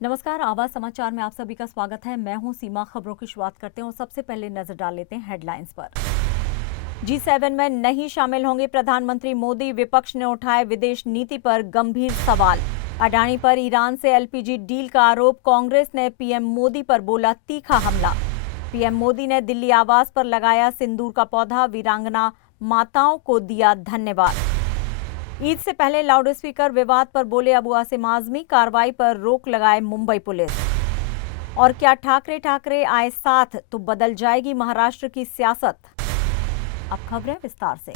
नमस्कार, आवाज समाचार में आप सभी का स्वागत है। मैं हूं सीमा। खबरों की शुरुआत करते हैं और सबसे पहले नजर डाल लेते हैं हेडलाइंस पर। G7 में नहीं शामिल होंगे प्रधानमंत्री मोदी। विपक्ष ने उठाए विदेश नीति पर गंभीर सवाल। अडानी पर ईरान से एलपीजी डील का आरोप। कांग्रेस ने पीएम मोदी पर बोला तीखा हमला। पीएम मोदी ने दिल्ली आवास पर लगाया सिंदूर का पौधा। वीरांगना माताओं को दिया धन्यवाद। ईद से पहले लाउडस्पीकर विवाद पर बोले अबू आसिम आजमी। कार्रवाई पर रोक लगाए मुंबई पुलिस। और क्या ठाकरे आए साथ तो बदल जाएगी महाराष्ट्र की सियासत। अब खबरें विस्तार से।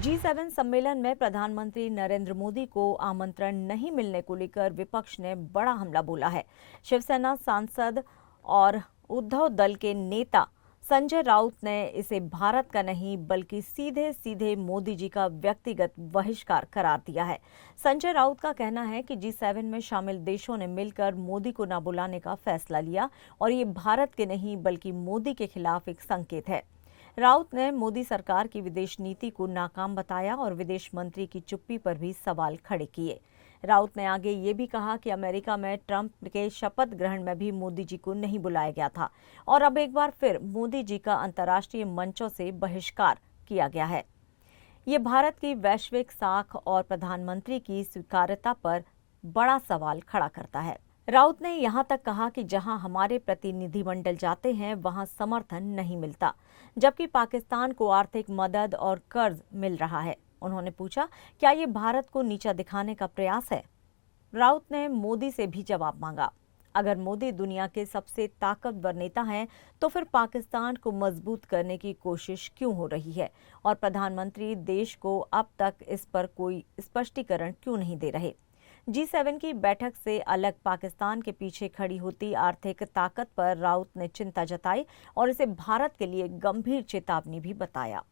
G7 सम्मेलन में प्रधानमंत्री नरेंद्र मोदी को आमंत्रण नहीं मिलने को लेकर विपक्ष ने बड़ा हमला बोला है। शिवसेना सांसद और उद्धव दल के नेता संजय राउत ने इसे भारत का नहीं बल्कि सीधे सीधे मोदी जी का व्यक्तिगत बहिष्कार करार दिया है। संजय राउत का कहना है कि G7 में शामिल देशों ने मिलकर मोदी को न बुलाने का फैसला लिया और ये भारत के नहीं बल्कि मोदी के खिलाफ एक संकेत है। राउत ने मोदी सरकार की विदेश नीति को नाकाम बताया और विदेश मंत्री की चुप्पी पर भी सवाल खड़े किए। राउत ने आगे ये भी कहा कि अमेरिका में ट्रंप के शपथ ग्रहण में भी मोदी जी को नहीं बुलाया गया था और अब एक बार फिर मोदी जी का अंतर्राष्ट्रीय मंचों से बहिष्कार किया गया है। ये भारत की वैश्विक साख और प्रधानमंत्री की स्वीकार्यता पर बड़ा सवाल खड़ा करता है। राउत ने यहां तक कहा कि जहां हमारे प्रतिनिधिमंडल जाते हैं वहां समर्थन नहीं मिलता, जबकि पाकिस्तान को आर्थिक मदद और कर्ज मिल रहा है। उन्होंने पूछा, क्या ये भारत को नीचा दिखाने का प्रयास है? राउत ने मोदी से भी जवाब मांगा। अगर मोदी दुनिया के सबसे ताकतवर नेता हैं, तो फिर पाकिस्तान को मजबूत करने की कोशिश क्यों हो रही है और प्रधानमंत्री देश को अब तक इस पर कोई स्पष्टीकरण क्यों नहीं दे रहे? G7 की बैठक से अलग पाकिस्तान के पीछे खड़ी होती आर्थिक ताकत पर राउत ने चिंता जताई और इसे भारत के लिए गंभीर चेतावनी भी बताया।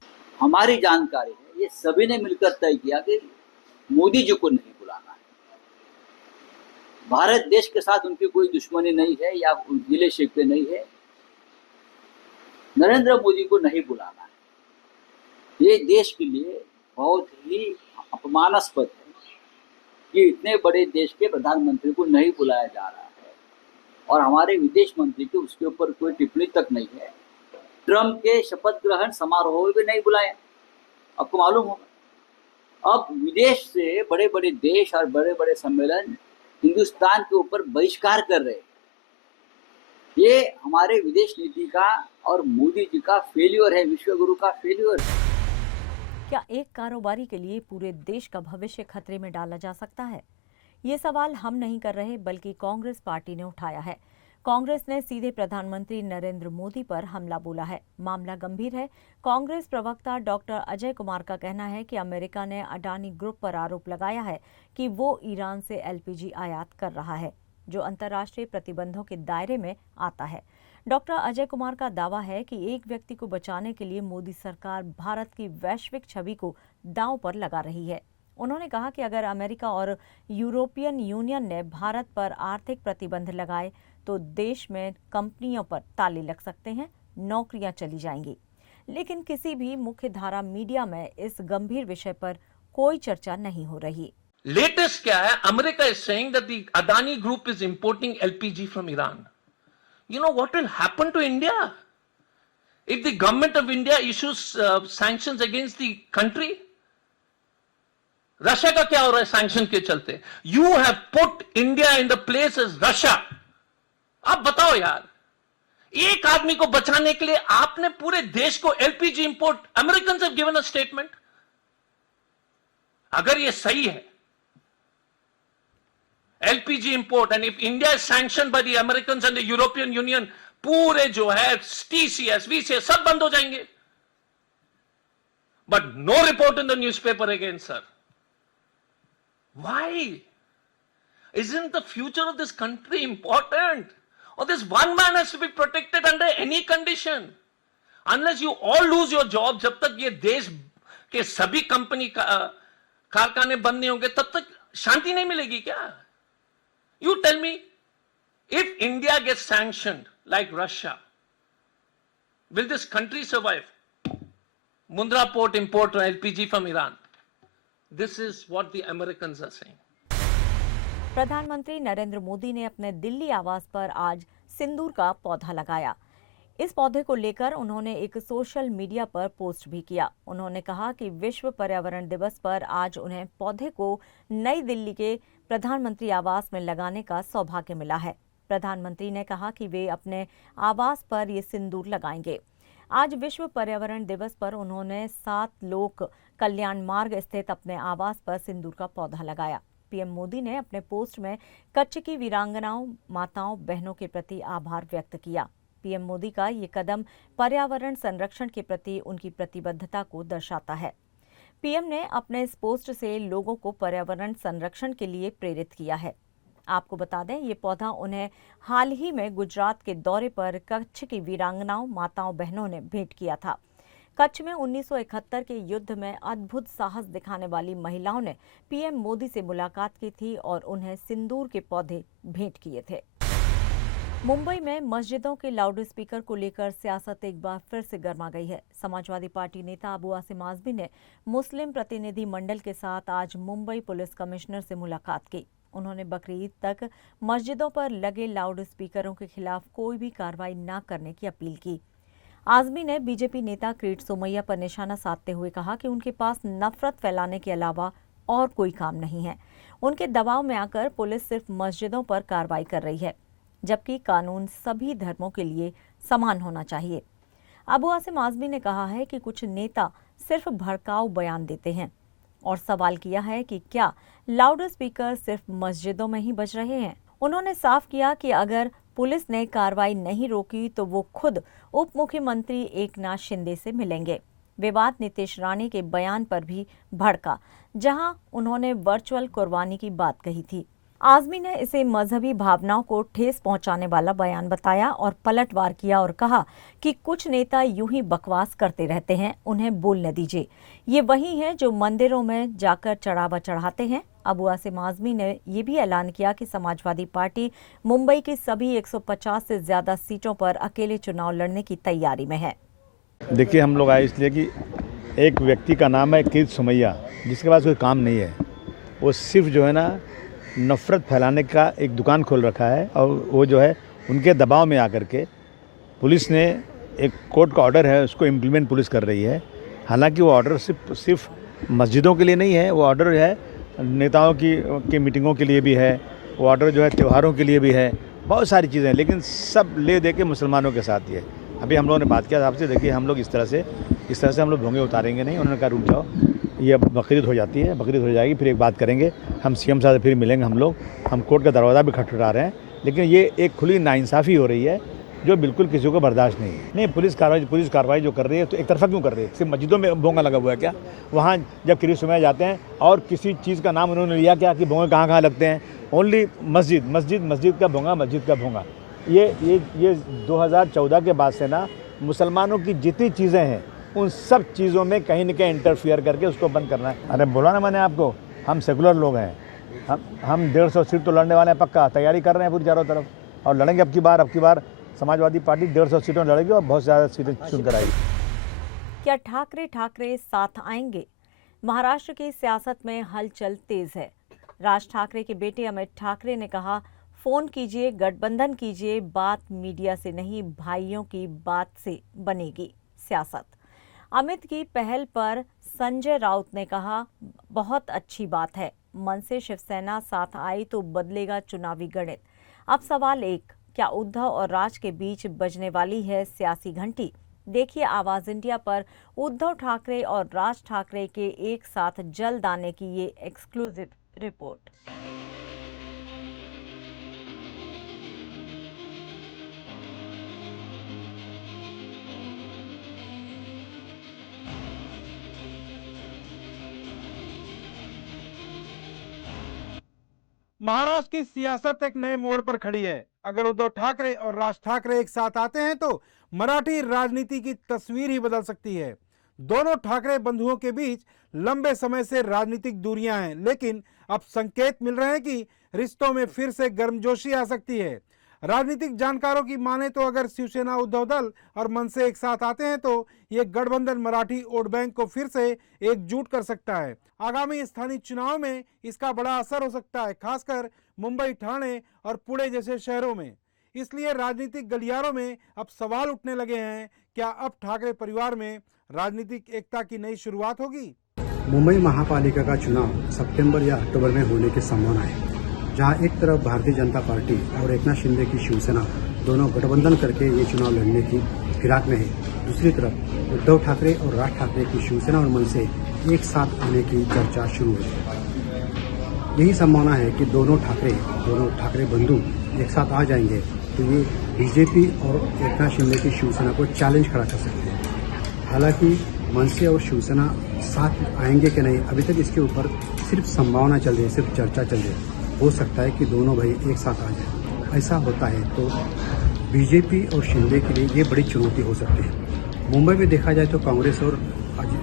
हमारी जानकारी है ये सभी ने मिलकर तय किया कि मोदी जी को नहीं बुलाना है। भारत देश के साथ उनकी कोई दुश्मनी नहीं है या गिले शिकवे नहीं है। नरेंद्र मोदी को नहीं बुलाना है। ये देश के लिए बहुत ही अपमानास्पद है कि इतने बड़े देश के प्रधानमंत्री को नहीं बुलाया जा रहा है और हमारे विदेश मंत्री के उसके ऊपर कोई टिप्पणी तक नहीं है। ट्रंप के शपथ ग्रहण समारोह में भी नहीं बुलाया, आपको मालूम होगा। अब विदेश से बड़े बड़े देश और बड़े बड़े सम्मेलन हिंदुस्तान के ऊपर बहिष्कार कर रहे हैं। ये हमारे विदेश नीति का और मोदी जी का फेल्योर है, विश्वगुरु का फेल्योर है। क्या एक कारोबारी के लिए पूरे देश का भविष्य खतरे में डाला जा सकता है? ये सवाल हम नहीं कर रहे बल्कि कांग्रेस पार्टी ने उठाया है। कांग्रेस ने सीधे प्रधानमंत्री नरेंद्र मोदी पर हमला बोला है। मामला गंभीर है। कांग्रेस प्रवक्ता डॉक्टर अजय कुमार का कहना है कि अमेरिका ने अडानी ग्रुप पर आरोप लगाया है कि वो ईरान से एलपीजी आयात कर रहा है, जो अंतर्राष्ट्रीय प्रतिबंधों के दायरे में आता है। डॉक्टर अजय कुमार का दावा है कि एक व्यक्ति को बचाने के लिए मोदी सरकार भारत की वैश्विक छवि को दांव पर लगा रही है। उन्होंने कहा कि अगर अमेरिका और यूरोपियन यूनियन ने भारत पर आर्थिक प्रतिबंध लगाए तो देश में कंपनियों पर ताले लग सकते हैं, नौकरियां चली जाएंगी। लेकिन किसी भी मुख्य धारा मीडिया में इस गंभीर विषय पर कोई चर्चा नहीं हो रही। लेटेस्ट क्या है? America is saying that the Adani group is importing LPG from Iran. You know what will happen to India if the government of India issues sanctions against the country? Russia का क्या हो रहा है सैंक्शन के चलते? You have put India in the place as Russia. आप बताओ यार, एक आदमी को बचाने के लिए आपने पूरे देश को LPG import, American have given a statement. अगर ये सही है LPG import and if India is sanction by the American and the European Union, पूरे जो है टीसीएस वीसीएस सब बंद हो जाएंगे। But no report in the newspaper again sir. Why? Isn't the future of this country important? Or this one man has to be protected under any condition? Unless you all lose your job, जब तक ये देश के सभी company कारखाने बंद नहीं होंगे तब तक शांति नहीं मिलेगी क्या? You tell me, if India gets sanctioned like Russia, will this country survive? Mundra port import LPG from Iran. This is what the Americans are saying. प्रधानमंत्री नरेंद्र मोदी ने अपने दिल्ली आवास पर आज सिंदूर का पौधा लगाया। इस पौधे को लेकर उन्होंने एक सोशल मीडिया पर पोस्ट भी किया। उन्होंने कहा कि विश्व पर्यावरण दिवस पर आज उन्हें पौधे को नई दिल्ली के प्रधानमंत्री आवास में लगाने का सौभाग्य मिला है। प्रधानमंत्री ने कहा कि वे अपने आवास पर ये सिंदूर लगाएंगे। आज विश्व पर्यावरण दिवस पर उन्होंने 7 लोक कल्याण मार्ग स्थित अपने आवास पर सिंदूर का पौधा लगाया। पीएम मोदी ने अपने पोस्ट में कच्छ की वीरांगनाओं, माताओं, बहनों के प्रति आभार व्यक्त किया। पीएम मोदी का ये कदम पर्यावरण संरक्षण के प्रति उनकी प्रतिबद्धता को दर्शाता है। पीएम ने अपने इस पोस्ट से लोगों को पर्यावरण संरक्षण के लिए प्रेरित किया है। आपको बता दें, ये पौधा उन्हें हाल ही में गुजरात के दौरे पर कच्छ की वीरांगनाओं, माताओं, बहनों ने भेंट किया था। कच्छ में 1971 के युद्ध में अद्भुत साहस दिखाने वाली महिलाओं ने पीएम मोदी से मुलाकात की थी और उन्हें सिंदूर के पौधे भेंट किए थे। मुंबई में मस्जिदों के लाउड स्पीकर को लेकर सियासत एक बार फिर से गर्मा गई है। समाजवादी पार्टी नेता अबू आसिम आजमी ने मुस्लिम प्रतिनिधि मंडल के साथ आज मुंबई पुलिस कमिश्नर से मुलाकात की। उन्होंने बकरीद तक मस्जिदों पर लगे लाउड स्पीकरों के खिलाफ कोई भी कार्रवाई न करने की अपील की। आजमी ने बीजेपी नेता किरीट सोमैया पर निशाना साधते हुए कहा कि उनके पास नफरत फैलाने के अलावा और कोई काम नहीं है। उनके दबाव में आकर पुलिस सिर्फ मस्जिदों पर कार्रवाई कर रही है, जबकि कानून सभी धर्मों के लिए समान होना चाहिए। अबू आसिम आजमी ने कहा है कि कुछ नेता सिर्फ भड़काऊ बयान देते हैं और सवाल किया है कि क्या लाउड स्पीकर सिर्फ मस्जिदों में ही बज रहे हैं। उन्होंने साफ किया कि अगर पुलिस ने कार्रवाई नहीं रोकी तो वो खुद उप मुख्यमंत्री एकनाथ शिंदे से मिलेंगे। विवाद नीतीश राणे के बयान पर भी भड़का, जहां उन्होंने वर्चुअल कुर्बानी की बात कही थी। आजमी ने इसे मजहबी भावनाओं को ठेस पहुंचाने वाला बयान बताया और पलटवार किया और कहा कि कुछ नेता यूं ही बकवास करते रहते हैं, उन्हें बोलने दीजिए। ये वही हैं जो मंदिरों में जाकर चढ़ावा चढ़ाते हैं। अबू आसिम आजमी ने ये भी ऐलान किया कि समाजवादी पार्टी मुंबई की सभी 150 से ज्यादा सीटों पर अकेले चुनाव लड़ने की तैयारी में है। देखिए, हम लोग आए इसलिए कि एक व्यक्ति का नाम है किरीट सोमैया, जिसके पास कोई काम नहीं है। वो सिर्फ जो है ना नफ़रत फैलाने का एक दुकान खोल रखा है और वो जो है उनके दबाव में आकर के पुलिस ने एक कोर्ट का ऑर्डर है उसको इम्प्लीमेंट पुलिस कर रही है। हालांकि वो ऑर्डर सिर्फ मस्जिदों के लिए नहीं है, वो ऑर्डर है नेताओं की मीटिंगों के लिए भी है, वो ऑर्डर जो है त्योहारों के लिए भी है, बहुत सारी चीज़ें हैं, लेकिन सब ले दे के मुसलमानों के साथ ही है। अभी हम लोगों ने बात किया आपसे, देखिए हम लोग इस तरह से हम लोग भोंगे उतारेंगे नहीं। उन्होंने कहा रुक जाओ, ये अब बकरीद हो जाती है, बकरीद हो जाएगी फिर एक बात करेंगे, हम सीएम साहब से फिर मिलेंगे। हम कोर्ट का दरवाज़ा भी खटखटा रहे हैं, लेकिन ये एक खुली नाइंसाफ़ी हो रही है जो बिल्कुल किसी को बर्दाश्त नहीं है। नहीं, पुलिस कार्रवाई जो कर रही है तो एक तरफा क्यों कर रही है? सिर्फ मस्जिदों में भोंगा लगा हुआ है क्या? वहाँ जब किरीट सोमैया जाते हैं और किसी चीज़ का नाम उन्होंने लिया क्या कि भोंगे कहाँ लगते हैं? ओनली मस्जिद का भोंगा, मस्जिद का भोंगा। ये 2014 के बाद से ना मुसलमानों की जितनी चीज़ें हैं उन सब चीज़ों में कहीं न कहीं इंटरफियर करके उसको बंद करना है। अरे बोला ना मैंने आपको, हम सेकुलर लोग हैं, हम 150 सीट तो लड़ने वाले हैं, पक्का तैयारी कर रहे हैं पूरी चारों तरफ और लड़ेंगे। अब की बार समाजवादी पार्टी 150 सीटों में लड़ेगी और बहुत ज़्यादा सीटें चुनकर आएगी। क्या ठाकरे साथ आएंगे? महाराष्ट्र की सियासत में हलचल तेज है। राज ठाकरे के बेटे अमित ठाकरे ने कहा, फोन कीजिए, गठबंधन कीजिए, बात मीडिया से नहीं भाइयों की बात से बनेगी सियासत। अमित की पहल पर संजय राउत ने कहा, बहुत अच्छी बात है, मन से शिवसेना साथ आई तो बदलेगा चुनावी गणित। अब सवाल एक, क्या उद्धव और राज के बीच बजने वाली है सियासी घंटी? देखिए आवाज इंडिया पर उद्धव ठाकरे और राज ठाकरे के एक साथ जल्द आने की ये एक्सक्लूसिव रिपोर्ट। महाराष्ट्र की सियासत एक नए मोड़ पर खड़ी है। अगर उद्धव ठाकरे और राज ठाकरे एक साथ आते हैं तो मराठी राजनीति की तस्वीर ही बदल सकती है। दोनों ठाकरे बंधुओं के बीच लंबे समय से राजनीतिक दूरियां हैं, लेकिन अब संकेत मिल रहे हैं कि रिश्तों में फिर से गर्मजोशी आ सकती है। राजनीतिक जानकारों की माने तो अगर शिवसेना उद्धव दल और मनसे एक साथ आते हैं तो ये गठबंधन मराठी वोट बैंक को फिर से एकजुट कर सकता है। आगामी स्थानीय चुनाव में इसका बड़ा असर हो सकता है, खासकर मुंबई, ठाणे और पुणे जैसे शहरों में। इसलिए राजनीतिक गलियारों में अब सवाल उठने लगे हैं, क्या अब ठाकरे परिवार में राजनीतिक एकता की नई शुरुआत होगी? मुंबई महापालिका का चुनाव सितंबर या अक्टूबर में होने की संभावना है, जहां एक तरफ भारतीय जनता पार्टी और एकनाथ शिंदे की शिवसेना दोनों गठबंधन करके ये चुनाव लड़ने की फिराक में है। दूसरी तरफ उद्धव ठाकरे और राज ठाकरे की शिवसेना और मनसे एक साथ आने की चर्चा शुरू है। यही संभावना है कि दोनों ठाकरे बंधु एक साथ आ जाएंगे तो ये बीजेपी और एकनाथ शिंदे की शिवसेना को चैलेंज खड़ा कर सकते हैं। हालांकि मनसे और शिवसेना साथ आएंगे कि नहीं, अभी तक इसके ऊपर सिर्फ संभावना चल रही है, सिर्फ चर्चा चल रही है। हो सकता है कि दोनों भाई एक साथ आ जाए। ऐसा होता है तो बीजेपी और शिंदे के लिए ये बड़ी चुनौती हो सकती है। मुंबई में देखा जाए तो कांग्रेस और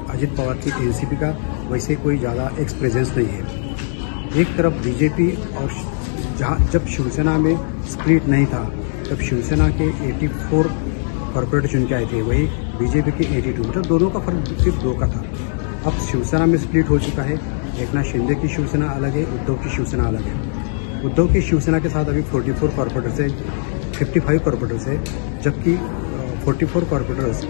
अजित पवार की एनसीपी का वैसे कोई ज़्यादा एक्सप्रेजेंस नहीं है। एक तरफ बीजेपी और जब शिवसेना में स्प्लिट नहीं था तब शिवसेना के 84 कॉर्पोरेटर चुन के आए थे, वही बीजेपी के 82, मतलब दोनों का फर्क सिर्फ 2 का था। अब शिवसेना में स्प्लिट हो चुका है। एकनाथ शिंदे की शिवसेना अलग है, उद्धव की शिवसेना अलग है। उद्धव की शिवसेना के साथ अभी 44 कॉर्पोरेटर्स है, 55 कॉर्पोरेटर्स है, जबकि 44 कॉर्पोरेटर्स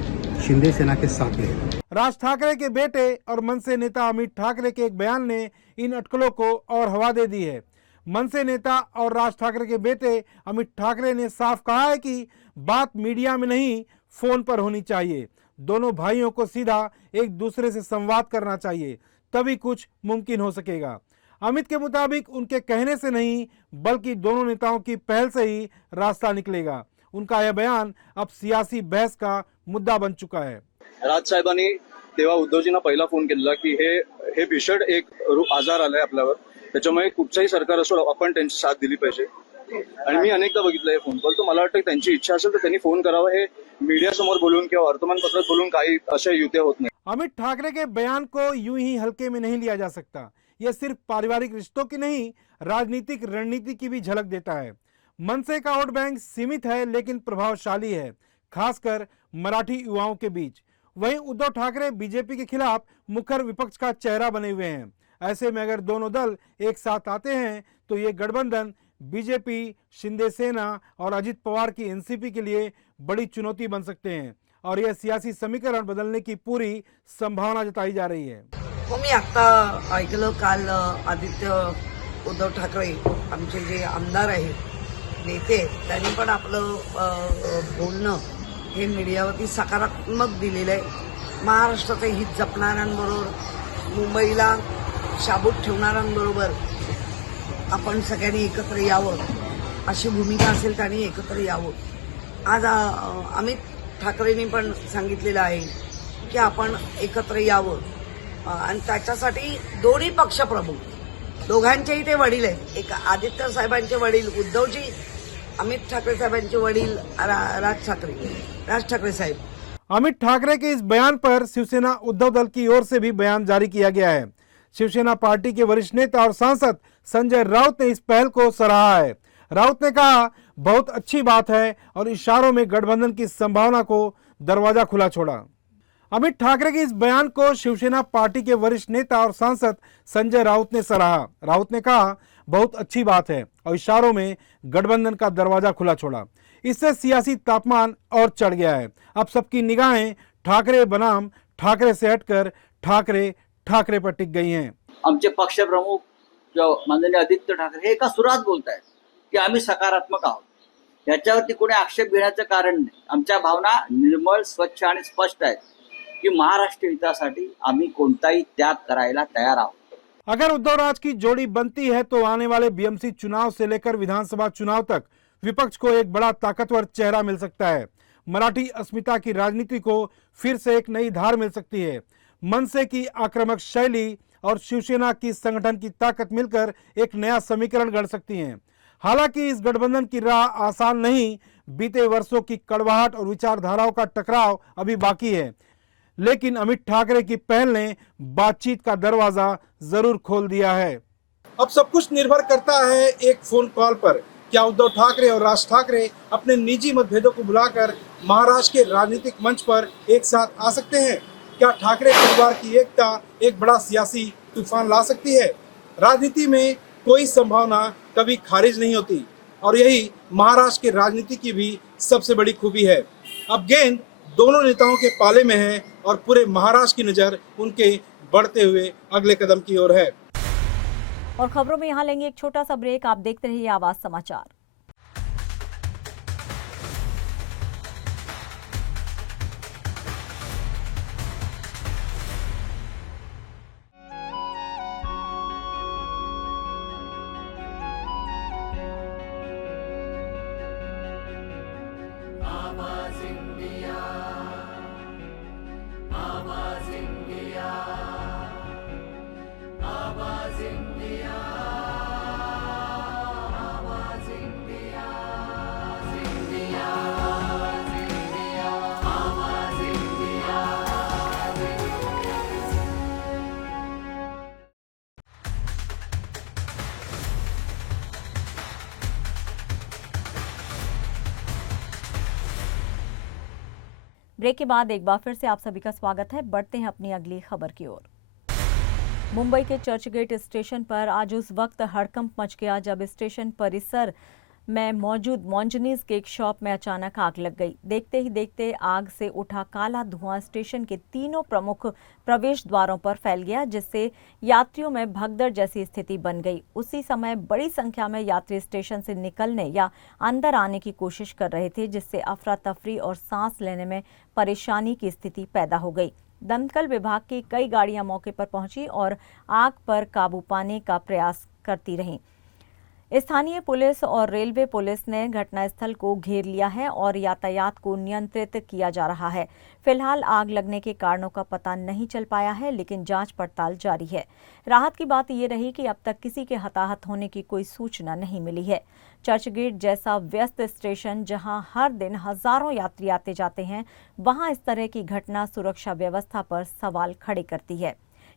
शिंदे सेना के साथ है। राज ठाकरे के बेटे और मनसे नेता अमित ठाकरे के एक बयान ने इन अटकलों को और हवा दे दी है। मनसे नेता और राज ठाकरे के बेटे अमित ठाकरे ने साफ कहा है कि बात मीडिया में नहीं, फोन पर होनी चाहिए। दोनों भाइयों को सीधा एक दूसरे से संवाद करना चाहिए, तभी कुछ मुमकिन हो सकेगा। अमित के मुताबिक उनके कहने से नहीं, बल्कि दोनों नेताओं की पहल से ही रास्ता निकलेगा। उनका यह बयान अब सियासी बहस का मुद्दा बन चुका है। राज साहेबांनी तेव्हा उद्धवजींना पहिला फोन केला की हे भीषण एक आजार आलाय आपल्यावर, त्याच्यामुळे कुठचंही सरकार असो आपण त्यांची साथ दिली पाहिजे। आणि मी अनेकदा बघितलंय फोन कॉल, तो मला वाटतं त्यांची इच्छा असेल तर त्यांनी फोन करावा। हे मीडिया समोर बोलून किंवा वर्तमानपत्रात बोलून काही अशा युत्या होत नाही। अमित ठाकरे के बयान को यूं ही हल्के में नहीं लिया जा सकता। यह सिर्फ पारिवारिक रिश्तों की नहीं, राजनीतिक रणनीति की भी झलक देता है। मनसे का वोट बैंक सीमित है लेकिन प्रभावशाली है, खासकर मराठी युवाओं के बीच। वहीं उद्धव ठाकरे बीजेपी के खिलाफ मुखर विपक्ष का चेहरा बने हुए हैं। ऐसे में अगर दोनों दल एक साथ आते हैं तो ये गठबंधन बीजेपी, शिंदे सेना और अजित पवार की एनसीपी के लिए बड़ी चुनौती बन सकते हैं और यह सियासी समीकरण बदलने की पूरी संभावना जताई जा रही है। मी आता ऐकलं काल आदित्य उद्धव ठाकरे आमचे जे आमदार आहेत, नेते, त्यांनी पण आपलं बोलणं हे मीडियावरती सकारात्मक दिलेलं आहे। महाराष्ट्राचे हित जपणाऱ्यांबरोबर, मुंबईला शाबूत ठेवणाऱ्यांबरोबर आपण सगळ्यांनी एकत्र यावं, अशी भूमिका असेल त्यांनी एकत्र यावं। आज अमित ठाकरेंनी पण सांगितलेलं आहे की आपण एकत्र यावं आणि त्याच्यासाठी दोन्ही पक्षप्रमुख, दोघांचेही ते वडील आहेत, एक आदित्य साहेबांचे वडील उद्धवजी, अमित ठाकरे साहेबांचे वडील राज ठाकरे साहेब। अमित ठाकरे के इस बयान पर शिवसेना उद्धव दल की ओर से भी बयान जारी किया गया है। शिवसेना पार्टी के वरिष्ठ नेता और सांसद संजय राउत ने इस पहल को सराहा है। राउत ने कहा, बहुत अच्छी बात है और इशारों में गठबंधन की संभावना को दरवाजा खुला छोड़ा। अमित ठाकरे के इस बयान को शिवसेना पार्टी के वरिष्ठ नेता और सांसद संजय राउत ने सराहा। राउत ने कहा, बहुत अच्छी बात है और इशारों में गठबंधन का दरवाजा खुला छोड़ा। इससे सियासी तापमान और चढ़ गया है। अब सबकी निगाहें ठाकरे बनाम ठाकरे से हटकर ठाकरे पर टिक गई हैं। आमचे पक्ष प्रमुख जो माननीय आदित्य ठाकरे हे एका सुरात बोलतायत की आम्ही सकारात्मक आहोत, याच्यावरती कोणी आक्षेप घेण्याचं कारण नाही। आमच्या भावना निर्मळ, स्वच्छ आणि स्पष्ट आहेत की महाराष्ट्र हितासाठी आम्ही कोणताही त्याग करायला तयार आहोत। अगर उद्धव राज की जोड़ी बनती है तो आने वाले बीएमसी चुनाव से लेकर विधानसभा चुनाव तक विपक्ष को एक बड़ा ताकतवर चेहरा मिल सकता है। मराठी अस्मिता की राजनीति को फिर से एक नई धार मिल सकती है। मनसे की आक्रामक शैली और शिवसेना की संगठन की ताकत मिलकर एक नया समीकरण गढ़ सकती हैं। हालांकि इस गठबंधन की राह आसान नहीं। बीते वर्षों की कड़वाहट और विचारधाराओं का टकराव अभी बाकी है, लेकिन अमित ठाकरे की पहल ने बातचीत का दरवाजा जरूर खोल दिया है। अब सब कुछ निर्भर करता है एक फोन कॉल पर। क्या उद्धव ठाकरे और राज ठाकरे अपने निजी मतभेदों को बुलाकर महाराष्ट्र के राजनीतिक मंच पर एक साथ आ सकते हैं? क्या ठाकरे परिवार की एकता एक बड़ा सियासी तूफान ला सकती है? राजनीति में कोई संभावना कभी खारिज नहीं होती और यही महाराष्ट्र की राजनीति की भी सबसे बड़ी खूबी है। अब गेंद दोनों नेताओं के पाले में है और पूरे महाराष्ट्र की नज़र उनके बढ़ते हुए अगले कदम की ओर है। और खबरों में यहाँ लेंगे एक छोटा सा ब्रेक। आप देखते रहिए आवाज समाचार। ब्रेक के बाद एक बार फिर से आप सभी का स्वागत है। बढ़ते हैं अपनी अगली खबर की ओर। मुंबई के चर्चगेट स्टेशन पर आज उस वक्त हड़कंप मच गया जब स्टेशन परिसर में मौजूद मॉन्जनीज केक शॉप में अचानक आग लग गई। देखते ही देखते आग से उठा काला धुआं स्टेशन के तीनों प्रमुख प्रवेश द्वारों पर फैल गया, जिससे यात्रियों में भगदड़ जैसी स्थिति बन गई। उसी समय बड़ी संख्या में यात्री स्टेशन से निकलने या अंदर आने की कोशिश कर रहे थे, जिससे अफरा तफरी और सांस लेने में परेशानी की स्थिति पैदा हो गई। दमकल विभाग की कई गाड़ियां मौके पर पहुंची और आग पर काबू पाने का प्रयास करती रहीं। स्थानीय पुलिस और रेलवे पुलिस ने घटनास्थल को घेर लिया है और यातायात को नियंत्रित किया जा रहा है। फिलहाल आग लगने के कारणों का पता नहीं चल पाया है, लेकिन जांच पड़ताल जारी है। राहत की बात ये रही कि अब तक किसी के हताहत होने की कोई सूचना नहीं मिली है। चर्चगेट जैसा व्यस्त स्टेशन जहां हर दिन हजारों यात्री आते जाते हैं, वहां इस तरह की घटना सुरक्षा व्यवस्था पर सवाल खड़े करती है।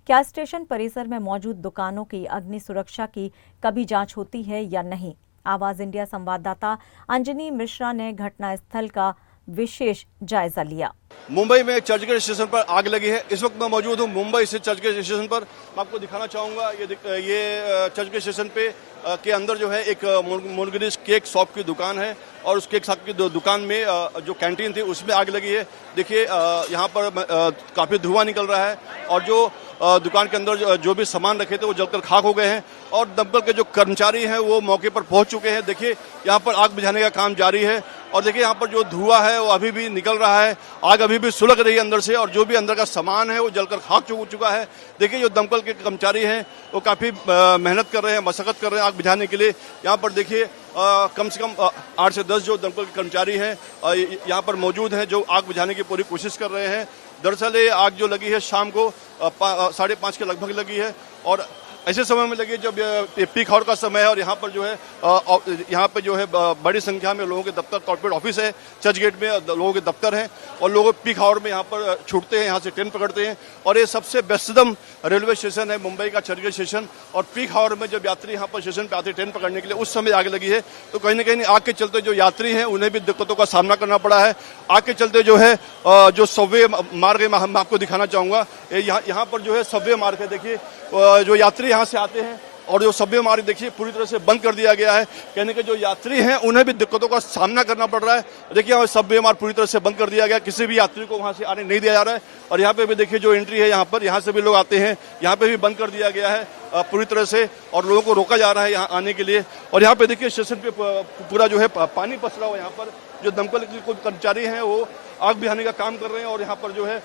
क्या स्टेशन परिसर में मौजूद दुकानों की अग्नि सुरक्षा की कभी जांच होती है या नहीं? आवाज इंडिया संवाददाता अंजनी मिश्रा ने घटनास्थल का विशेष जायजा लिया। मुंबई में चर्चगेट स्टेशन पर आग लगी है। इस वक्त मैं मौजूद हूं मुंबई से चर्चगेट स्टेशन पर। मैं आपको दिखाना चाहूंगा ये चर्चगेट स्टेशन पे के अंदर जो है एक मॉन्जनीज केक शॉप की दुकान है और उस केक शॉप की दुकान में जो कैंटीन थी उसमें आग लगी है। देखिए यहाँ पर काफी धुआं निकल रहा है और जो दुकान के अंदर जो भी सामान रखे थे वो जलकर खाक हो गए हैं और दमकल के जो कर्मचारी हैं वो मौके पर पहुंच चुके हैं। देखिए यहाँ पर आग बुझाने का काम जारी है और देखिए यहाँ पर जो धुआं है वो अभी भी निकल रहा है। आग अभी भी सुलग रही है अंदर से और जो भी अंदर का सामान है वो जलकर खाक हो चुका है। देखिए जो दमकल के कर्मचारी हैं वो काफी मेहनत कर रहे हैं, मशक्कत कर रहे हैं आग बुझाने के लिए। यहाँ पर देखिए कम से कम 8 से 10 जो दमकल के कर्मचारी हैं यहाँ पर मौजूद हैं जो आग बुझाने की पूरी कोशिश कर रहे हैं। दरअसल ये आग जो लगी है शाम को 5:30 के लगभग लगी है और ऐसे समय में लगी जब पीक आवर का समय है और यहाँ पर जो है यहाँ पे जो है बड़ी संख्या में लोगों के दफ्तर, कॉर्पोरेट ऑफिस है, चर्चगेट में लोगों के दफ्तर हैं और लोग पीक आवर में यहाँ पर छूटते हैं, यहाँ से ट्रेन पकड़ते हैं और ये सबसे व्यस्ततम रेलवे स्टेशन है मुंबई का चर्चगेट स्टेशन। और पीक आवर में जब यात्री यहाँ पर स्टेशन पे आते हैं ट्रेन पकड़ने के लिए उस समय आग लगी है तो कहीं ना कहीं आग के चलते जो यात्री हैं उन्हें भी दिक्कतों का सामना करना पड़ा है। आग के चलते जो है जो सबवे मार्ग है मैं आपको दिखाना चाहूँगा। यहाँ पर जो है सबवे मार्ग है। देखिए जो यात्री यहाँ से आते हैं और जो सबवे मार्ग देखिए पूरी तरह से बंद कर दिया गया है। कहने के जो यात्री हैं उन्हें भी दिक्कतों का सामना करना पड़ रहा है। देखिए सबवे मार्ग पूरी तरह से बंद कर दिया गया, किसी भी यात्री को वहां से आने नहीं दिया जा रहा है। और यहाँ पे भी देखिए जो एंट्री है यहाँ से भी लोग आते हैं, यहाँ पे भी बंद कर दिया गया है पूरी तरह से और लोगों को रोका जा रहा है यहाँ आने के लिए। और यहाँ पे देखिए स्टेशन पे पूरा जो है पानी पसरा हुआ। यहाँ पर जो दमकल के कर्मचारी हैं वो आग बुझाने का काम कर रहे हैं और यहाँ पर जो है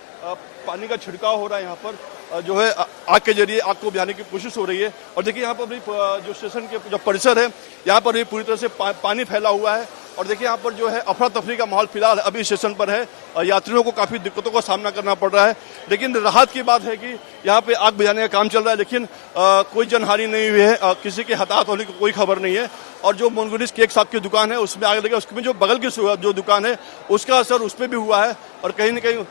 पानी का छिड़काव हो रहा है। यहाँ पर जो है आग के जरिए आग को बुझाने की कोशिश हो रही है। और देखिए यहाँ पर भी जो स्टेशन के जो परिसर है यहाँ पर भी पूरी तरह से पानी फैला हुआ है और देखिए यहाँ पर जो है अफरा तफरी का माहौल फिलहाल अभी स्टेशन पर है और यात्रियों को काफी दिक्कतों का सामना करना पड़ रहा है। लेकिन राहत की बात है कि यहाँ पे आग बुझाने का काम चल रहा है, लेकिन कोई जनहानि नहीं हुई है, किसी के हताहत होने की कोई खबर नहीं है। और जो मॉन्जनीज केक शॉप की दुकान है उसमें आग लगी, उसमें जो बगल की जो दुकान है उसका असर उस पर भी हुआ है और कहीं न कहीं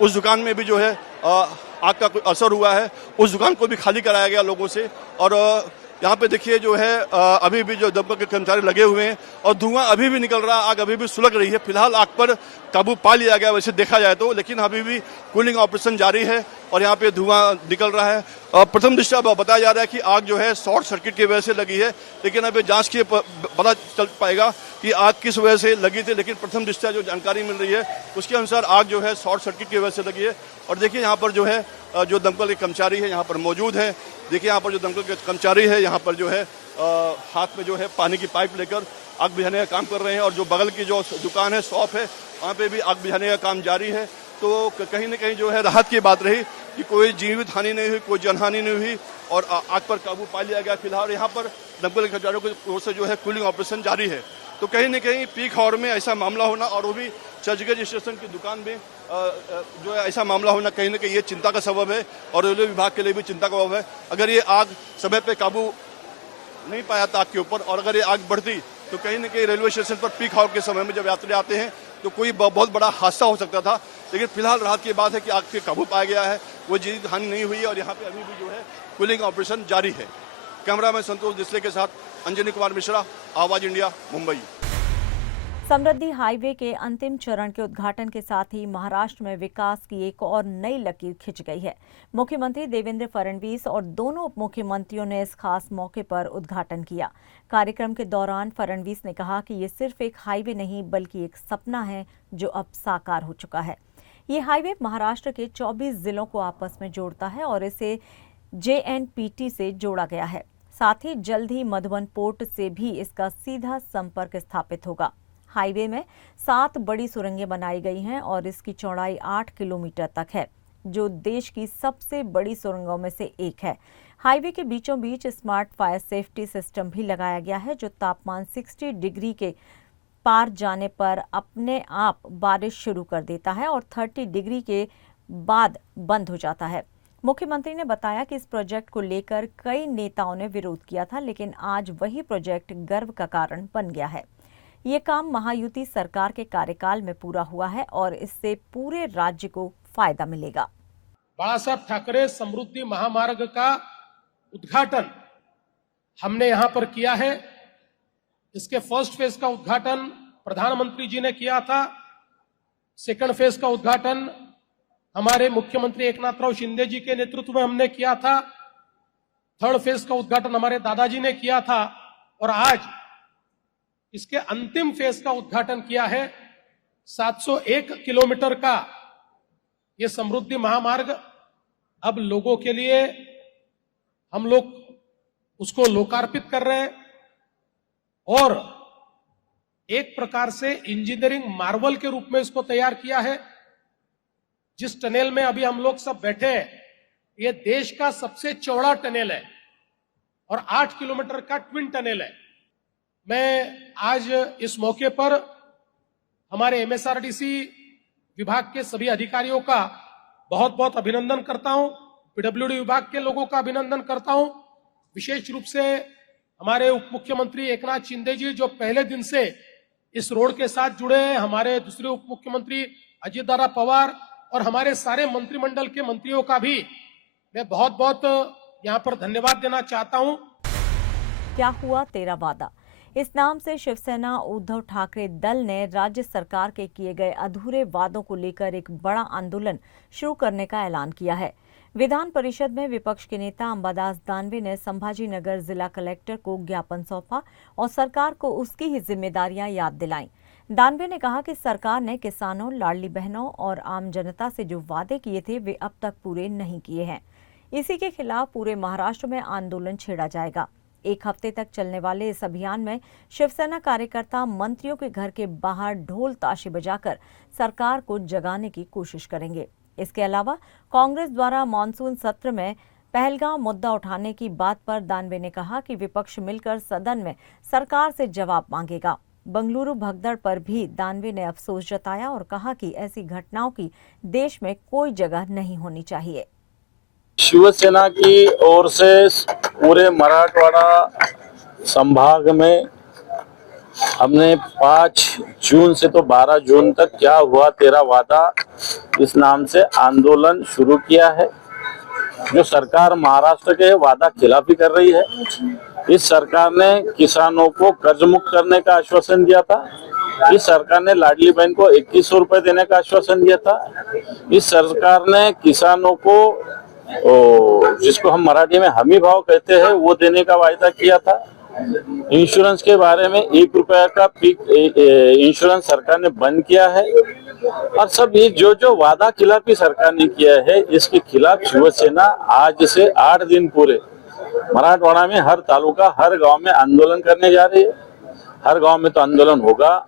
उस दुकान में भी जो है आग का कोई असर हुआ है। उस दुकान को भी खाली कराया गया लोगों से। और यहाँ पे देखिए जो है अभी भी जो दमकल के कर्मचारी लगे हुए हैं और धुआं अभी भी निकल रहा है, आग अभी भी सुलग रही है। फिलहाल आग पर काबू पा लिया गया वैसे देखा जाए तो, लेकिन अभी भी कूलिंग ऑपरेशन जारी है और यहाँ पे धुआं निकल रहा है। प्रथम दृष्टया बताया जा रहा है कि आग जो है शॉर्ट सर्किट की वजह से लगी है, लेकिन अभी जांच के पता चल पाएगा कि आग किस वजह से लगी थी। लेकिन प्रथम दृष्टया जो जानकारी मिल रही है उसके अनुसार आग जो है शॉर्ट सर्किट की वजह से लगी है। और देखिए यहाँ पर जो है जो दमकल के कर्मचारी है यहाँ पर मौजूद है। देखिए यहाँ पर जो दमकल के कर्मचारी है यहाँ पर जो है हाथ में जो है पानी की पाइप लेकर आग बुझाने का काम कर रहे हैं। और जो बगल की जो दुकान है, शॉप है, वहाँ पे भी आग बुझाने का काम जारी है। तो कहीं न कहीं जो है राहत की बात रही कि कोई जीवित हानि नहीं हुई, कोई जनहानि नहीं हुई और आग पर काबू पा लिया गया। फिलहाल यहाँ पर दमकल के कर्मचारियों की ओर से जो है कूलिंग ऑपरेशन जारी है। तो कहीं न कहीं पीक आवर में ऐसा मामला होना और वो भी चर्चगेट स्टेशन की दुकान में जो है ऐसा मामला होना कहीं न कहीं ये चिंता का सबब है और रेलवे विभाग के लिए भी चिंता का सबब है। अगर ये आग समय पे काबू नहीं पाया था आग के ऊपर और अगर ये आग बढ़ती तो कहीं न कहीं रेलवे स्टेशन पर पीक आवर के समय में जब यात्री आते हैं तो कोई बहुत बड़ा हादसा हो सकता था। लेकिन फिलहाल राहत की बात है कि आग पे काबू पाया गया है, वो जीवित हानि नहीं हुई और यहाँ पे अभी भी जो है कूलिंग ऑपरेशन जारी है। कैमरामैन संतोष डिसले के साथ अंजनी कुमार मिश्रा, आवाज इंडिया, मुंबई। समृद्धि हाईवे के अंतिम चरण के उद्घाटन के साथ ही महाराष्ट्र में विकास की एक और नई लकीर खिंच गई है। मुख्यमंत्री देवेंद्र फडणवीस और दोनों उप मुख्यमंत्रियों ने इस खास मौके पर उद्घाटन किया। कार्यक्रम के दौरान फडणवीस ने कहा कि ये सिर्फ एक हाईवे नहीं बल्कि एक सपना है जो अब साकार हो चुका है। ये हाईवे महाराष्ट्र के 24 जिलों को आपस में जोड़ता है और इसे JNPT से जोड़ा गया है। साथ ही जल्द ही मधुबन पोर्ट से भी इसका सीधा संपर्क स्थापित होगा। हाईवे में 7 बड़ी सुरंगें बनाई गई हैं और इसकी चौड़ाई 8 किलोमीटर तक है, जो देश की सबसे बड़ी सुरंगों में से एक है। हाईवे के बीचों बीच स्मार्ट फायर सेफ्टी सिस्टम भी लगाया गया है, जो तापमान 60 डिग्री के पार जाने पर अपने आप बारिश शुरू कर देता है और 30 डिग्री के बाद बंद हो जाता है। मुख्यमंत्री ने बताया कि इस प्रोजेक्ट को लेकर कई नेताओं ने विरोध किया था, लेकिन आज वही प्रोजेक्ट गर्व का कारण बन गया है। ये काम महायुति सरकार के कार्यकाल में पूरा हुआ है और इससे पूरे राज्य को फायदा मिलेगा। बाला साहब ठाकरे समृद्धि महामार्ग का उद्घाटन हमने यहां पर किया है। इसके फर्स्ट फेज का उद्घाटन प्रधानमंत्री जी ने किया था। सेकंड फेज का उद्घाटन हमारे मुख्यमंत्री एकनाथ शिंदे जी के नेतृत्व में हमने किया था। थर्ड फेज का उद्घाटन हमारे दादाजी ने किया था और आज इसके अंतिम फेज का उद्घाटन किया है। 701 किलोमीटर का ये समृद्धि महामार्ग अब लोगों के लिए हम लोग उसको लोकार्पित कर रहे हैं और एक प्रकार से इंजीनियरिंग मार्वल के रूप में इसको तैयार किया है। जिस टनल में अभी हम लोग सब बैठे हैं, ये देश का सबसे चौड़ा टनल है और 8 किलोमीटर का ट्विन टनल है। मैं आज इस मौके पर हमारे MSRDC विभाग के सभी अधिकारियों का बहुत बहुत अभिनंदन करता हूं। PWD विभाग के लोगों का अभिनंदन करता हूं। विशेष रूप से हमारे उप मुख्यमंत्री एकनाथ शिंदे जी जो पहले दिन से इस रोड के साथ जुड़े हैं, हमारे दूसरे उप मुख्यमंत्री अजित दादा पवार और हमारे सारे मंत्रिमंडल के मंत्रियों का भी मैं बहुत बहुत यहां पर धन्यवाद देना चाहता हूं। क्या हुआ तेरा वादा, इस नाम से शिवसेना उद्धव ठाकरे दल ने राज्य सरकार के किए गए अधूरे वादों को लेकर एक बड़ा आंदोलन शुरू करने का ऐलान किया है। विधान परिषद में विपक्ष के नेता अंबादास दानवे ने संभाजी नगर जिला कलेक्टर को ज्ञापन सौंपा और सरकार को उसकी ही जिम्मेदारियां याद दिलाईं। दानवे ने कहा कि सरकार ने किसानों, लाडली बहनों और आम जनता से जो वादे किए थे वे अब तक पूरे नहीं किए हैं। इसी के खिलाफ पूरे महाराष्ट्र में आंदोलन छेड़ा जाएगा। 1 हफ्ते तक चलने वाले इस अभियान में शिवसेना कार्यकर्ता मंत्रियों के घर के बाहर ढोल ताशे बजाकर सरकार को जगाने की कोशिश करेंगे। इसके अलावा कांग्रेस द्वारा मानसून सत्र में पहलगांव मुद्दा उठाने की बात पर दानवे ने कहा कि विपक्ष मिलकर सदन में सरकार से जवाब मांगेगा। बंगलुरु भगदड़ पर भी दानवे ने अफसोस जताया और कहा कि ऐसी घटनाओं की देश में कोई जगह नहीं होनी चाहिए। शिवसेना की ओर से पूरे मराठवाड़ा संभाग में हमने 5 जून से तो 12 जून तक क्या हुआ तेरा वादा इस नाम से आंदोलन शुरू किया है। जो सरकार महाराष्ट्र के वादा खिलाफी कर रही है। इस सरकार ने किसानों को कर्ज मुक्त करने का आश्वासन दिया था, इस सरकार ने लाडली बहन को 2100 रुपए देने का आश्वासन दिया था। इस सरकार ने किसानों को जिसको हम मराठी में हमी भाव कहते हैं वो देने का वायदा किया था। इंश्योरेंस के बारे में 1 रुपया का पीक इंश्योरेंस सरकार ने बंद किया है। और सब ये जो वादा खिलाफी सरकार ने किया है, इसके खिलाफ शिवसेना आज से 8 दिन पूरे मराठवाड़ा में हर तालुका हर गांव में आंदोलन करने जा रही है। हर गांव में तो आंदोलन होगा,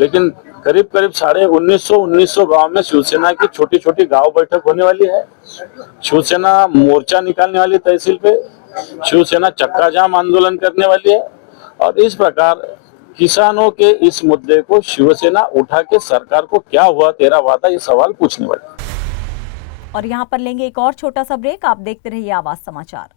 लेकिन करीब 1950 गांव में शिवसेना की छोटी छोटी गांव बैठक होने वाली है। शिवसेना मोर्चा निकालने वाली तहसील पे, शिवसेना चक्का जाम आंदोलन करने वाली है। और इस प्रकार किसानों के इस मुद्दे को शिवसेना उठा के सरकार को क्या हुआ तेरा वादा, ये सवाल पूछने वाली। और यहाँ पर लेंगे एक और छोटा सा ब्रेक। आप देखते रहिए आवाज समाचार।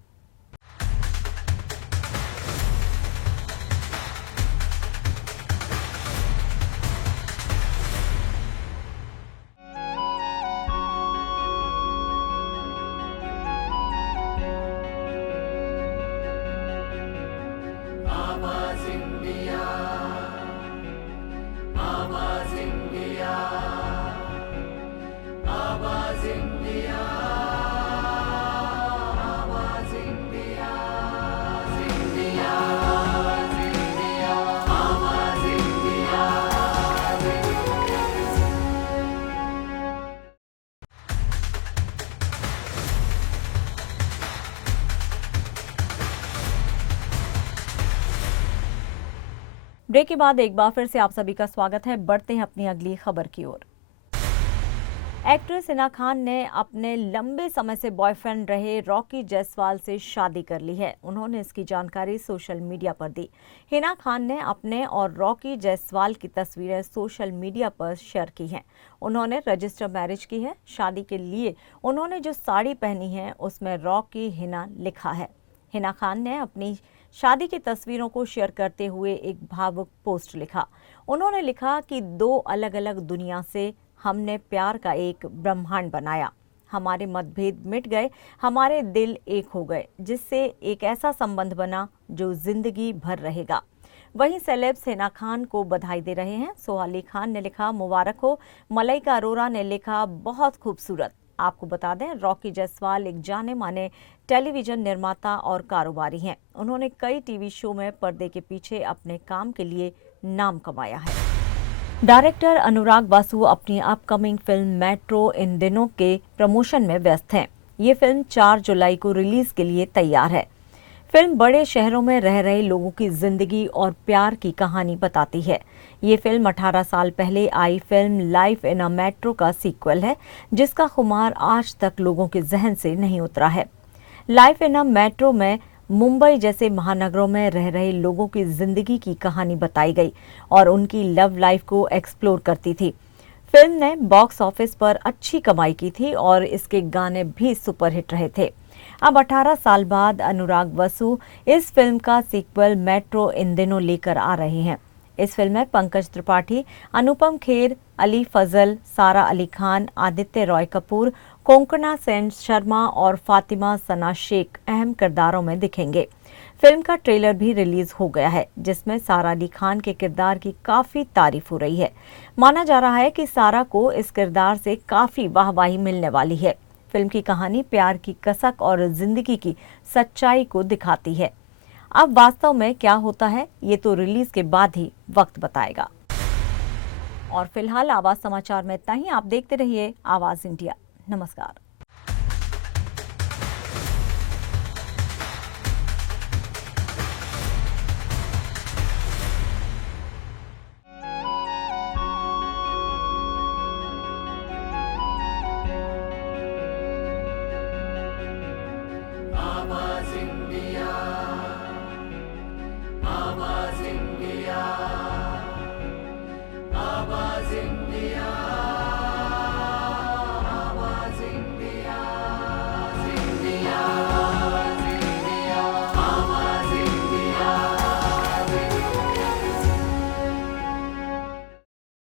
ब्रेक के बाद एक बार फिर से आप सभी का स्वागत है। बढ़ते हैं अपनी अगली खबर की ओर। एक्ट्रेस हिना खान ने अपने लंबे समय से बॉयफ्रेंड रहे रॉकी जायसवाल से शादी कर ली है। उन्होंने इसकी जानकारी सोशल मीडिया पर दी। हिना खान ने अपने और रॉकी जायसवाल की तस्वीरें सोशल मीडिया पर शेयर की हैं। उन्होंने रजिस्टर मैरिज की है। शादी के लिए उन्होंने जो साड़ी पहनी है उसमें रॉकी हिना लिखा है। हिना खान ने अपनी शादी की तस्वीरों को शेयर करते हुए एक भावुक पोस्ट लिखा। उन्होंने लिखा कि 2 अलग अलग दुनिया से हमने प्यार का एक ब्रह्मांड बनाया। हमारे मतभेद मिट गए, हमारे दिल एक हो गए, जिससे एक ऐसा संबंध बना जो जिंदगी भर रहेगा। वहीं सेलेब्स हिना खान को बधाई दे रहे हैं। सोहा अली खान ने लिखा मुबारक हो। मलाइका अरोरा ने लिखा बहुत खूबसूरत। आपको बता दें रॉकी जायसवाल एक जाने माने टेलीविजन निर्माता और कारोबारी हैं। उन्होंने कई टीवी शो में पर्दे के पीछे अपने काम के लिए नाम कमाया है। डायरेक्टर अनुराग बासु अपनी अपकमिंग फिल्म मेट्रो इन दिनों के प्रमोशन में व्यस्त हैं। ये फिल्म 4 जुलाई को रिलीज के लिए तैयार है। फिल्म बड़े शहरों में रह रहे लोगों की जिंदगी और प्यार की कहानी बताती है। ये फिल्म 18 साल पहले आई film Life in a Metro का सीक्वल है, जिसका खुमार आज तक लोगों के जहन से नहीं उतरा है। लाइफ इन अ मेट्रो में मुंबई जैसे महानगरों में रह रहे लोगों की जिंदगी की कहानी बताई गई और उनकी लव लाइफ को एक्सप्लोर करती थी। फिल्म ने बॉक्स ऑफिस पर अच्छी कमाई की थी और इसके गाने भी सुपरहिट रहे थे। अब 18 साल बाद अनुराग बासु इस फिल्म का सीक्वल मेट्रो इन दिनों लेकर आ रहे हैं। इस फिल्म में पंकज त्रिपाठी, अनुपम खेर, अली फजल, सारा अली खान, आदित्य रॉय कपूर, कोंकणा सेन शर्मा और फातिमा सना शेख अहम किरदारों में दिखेंगे। फिल्म का ट्रेलर भी रिलीज हो गया है, जिसमें सारा अली खान के किरदार की काफी तारीफ हो रही है। माना जा रहा है कि सारा को इस किरदार से काफी वाहवाही मिलने वाली है। फिल्म की कहानी प्यार की कसक और जिंदगी की सच्चाई को दिखाती है। अब वास्तव में क्या होता है ये तो रिलीज के बाद ही वक्त बताएगा। और फिलहाल आवाज समाचार में इतना ही। आप देखते रहिए आवाज इंडिया। नमस्कार।